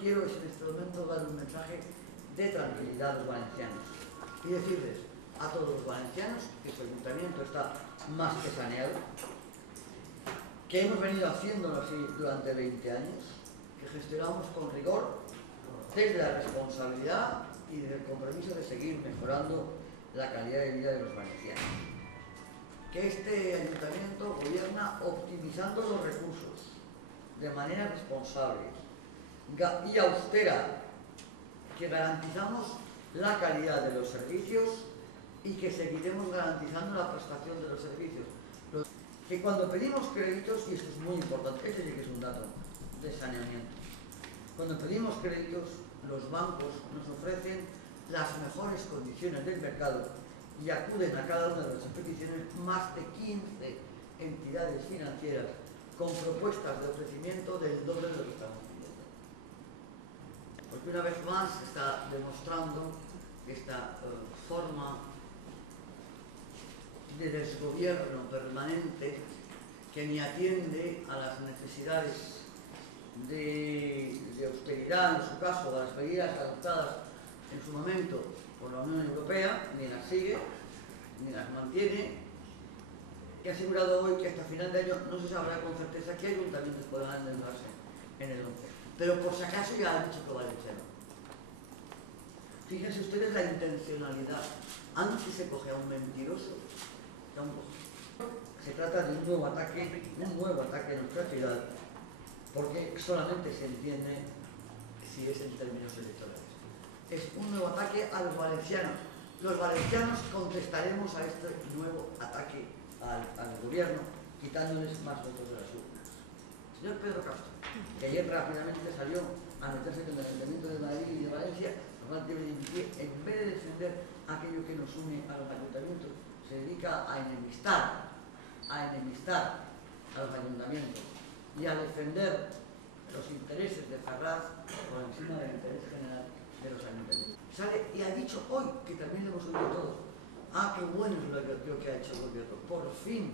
quiero es en este momento dar un mensaje de tranquilidad a los valencianos y decirles a todos los valencianos que su ayuntamiento está más que saneado, que hemos venido haciéndolo así durante 20 años, que gestionamos con rigor desde la responsabilidad y desde el compromiso de seguir mejorando la calidad de vida de los valencianos. Que este ayuntamiento gobierna optimizando los recursos de manera responsable y austera, que garantizamos la calidad de los servicios y que seguiremos garantizando la prestación de los servicios. Que cuando pedimos créditos, y esto es muy importante, este sí que es un dato de saneamiento, cuando pedimos créditos, los bancos nos ofrecen las mejores condiciones del mercado y acuden a cada una de las peticiones más de 15 entidades financieras con propuestas de ofrecimiento del doble de lo que estamos pidiendo. Porque una vez más se está demostrando esta forma de desgobierno permanente que ni atiende a las necesidades de austeridad, en su caso, a las medidas adoptadas en su momento por la Unión Europea, ni las sigue, ni las mantiene, y ha asegurado hoy que hasta final de año no se sabrá con certeza qué ayuntamientos podrán endeudarse en el 11. Pero por si acaso ya han dicho que valenciano. Fíjense ustedes la intencionalidad. Antes se coge a un mentiroso. Se trata de un nuevo ataque en nuestra ciudad, porque solamente se entiende si es en términos electorales. Es un nuevo ataque a los valencianos. Los valencianos contestaremos a este nuevo ataque al gobierno, quitándoles más votos de las urnas. Señor Pedro Castro, que ayer rápidamente salió a meterse con el Ayuntamiento de Madrid y de Valencia, en vez de defender aquello que nos une a los ayuntamientos, se dedica a enemistar a los ayuntamientos y a defender los intereses de Ferraz por encima del interés general de los ayuntamientos. Sale y ha dicho hoy, que también lo hemos oído todos, qué bueno es lo que ha hecho el gobierno. Por fin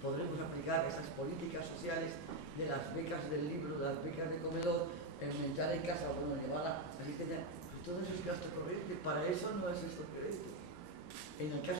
podremos aplicar esas políticas sociales de las becas del libro, de las becas de comedor, el menjar en casa, bueno, llevar a la asistencia. Pues todo eso es gasto corriente, para eso no es esto crédito. En el caso